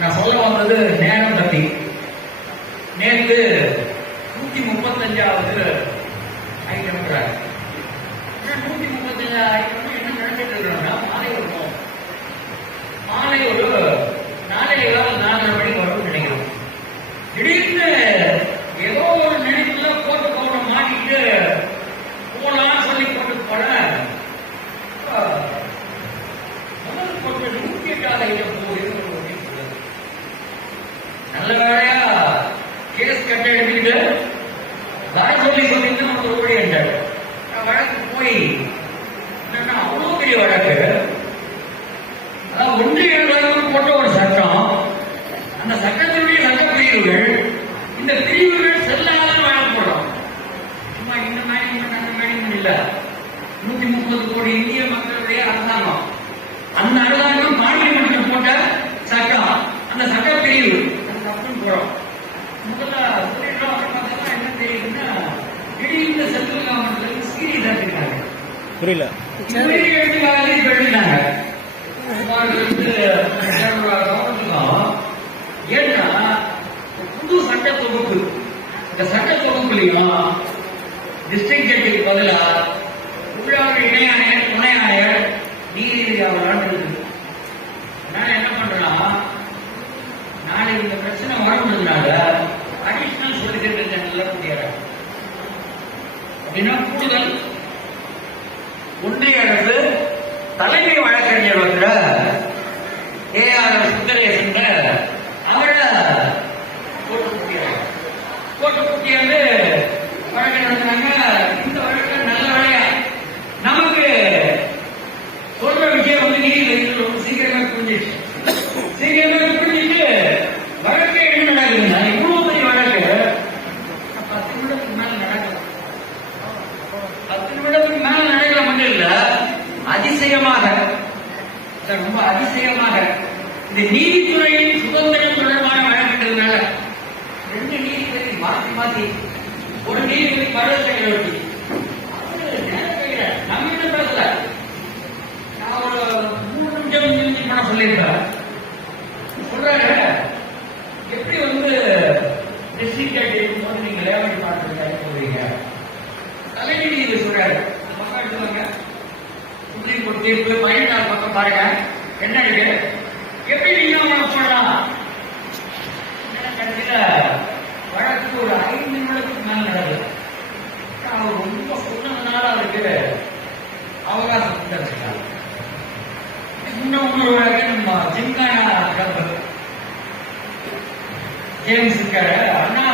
நான் சொல்ல வந்தது நேரம் பத்தி. நேற்று 135வது ஐட்டம். 135 ஐட்டம் என்ன நடந்துட்டு இருக்கிறோம்னா, மாலை ஒரு 4:30 மணி வரும் நினைக்கிறோம். திடீர்னு ஏதோ ஒரு நினைப்புல போட்டு போன மாட்டிட்டு போலாம் சொல்லி போட்டு போன முதல் போட்டு 108வது ஐட்டம் நல்ல வேலையா கேஸ் கட்ட எடுத்துக்கிட்டு வர சொல்லிட்டு நம்ம ஓடி இருந்தார். வழக்கு போய் என்னன்னா அவ்வளவு பெரிய வழக்கு. அதாவது ஒன்றிய போட்ட ஒரு சட்டம், அந்த சட்டத்தினுடைய சட்ட பிரிவுகள், இந்த பிரிவுகள் செல்லாத வழக்கு போடுறோம். சும்மா இந்த மேனேஜ்மெண்ட் அந்த மேனேஜ்மெண்ட் இல்ல. 130 கோடி இந்திய மக்களுடைய அரசாங்கம், அந்த அரசாங்கம் பார்லிமெண்ட் போட்ட சட்டம், அந்த சட்ட பிரிவு போறோம். முதல்ல என்ன தெரியுதுன்னா, திடீர்னு சென்ட்ரல் கவர்மெண்ட்ல சீரியஸ் ஆகிட்டாங்க. புரியல எழுதிட்டாங்க. ஏன்னா புது சட்ட தொகுப்பு, இந்த சட்ட தொகுப்புலையும் டிஸ்ட்ரிக்ட் ஜட்ஜுக்கு பதிலா உள்ளாட்சி இணை ஆணையர், துணை ஆணையர், நீதிபதி அவர்களால் இருக்குது. நான் என்ன பண்றேன்னா, நாளை இந்த பிரச்சனை வரணும்னால அடிஷனல் சொல்லிக்கிறது நல்ல முடியாது அப்படின்னா, கூடுதல் ஒன்றிய அரசு தலைமை வழக்கறிஞர் வந்து AR சுந்தரேசன் அவரை போட்டு குட்டி வந்து வழக்கு நடத்துறாங்க. இந்த வழக்கு நல்ல வேலையா நமக்கு சொல்ற விஷயம் வந்து நீதிபதிகள் ரொம்ப சீக்கிரமே புரிஞ்சிச்சு. வழக்கே என்ன நடக்குதுன்னா, இவ்வளவு பெரிய வழக்கு 10 நிமிடத்துக்கு மேல நடக்கும். 10 நிமிடத்துக்கு மேல நடக்கிற மட்டும் இல்ல, அதிசயமாக, ரொம்ப அதிசயமாக இந்த நீதித்துறையின் சுதந்திரம் தொடர்பான வழக்குன்றதுனால 2 நீதிபதி மாற்றி மாற்றி, ஒரு நீதிபதி பரவ சக்கரவர்த்தி நம்ம என்ன பேசல, நான் ஒரு 3 நிமிஷம் நிறுத்தி பண்ண சொல்லியிருக்கேன். சொல்றாங்க, எப்படி வந்து டிஸ்ட்ரிக்ட் ஜட்ஜ் இருக்கும்போது நீங்க லேவல் பார்த்து சொல்றீங்க. தலைமை நீதிபதி சொல்றாரு, பக்கம் எடுத்துவாங்க, சுப்ரீம் கோர்ட் தீர்ப்பு 14 பக்கம் பாருங்க, என்ன இருக்கு, எப்படி நீங்க சொல்லலாம். கடைசியில வழக்கு ஒரு 5 நிமிடத்துக்கு மேல நடக்குது. அவர் ரொம்ப சொன்னதுனால அவருக்கு அவகாசம் கொடுத்தாங்க. இன்னொரு வழக்கு நம்ம ஜிம்கானா ஜேம்ஸ் இருக்காரு, அண்ணா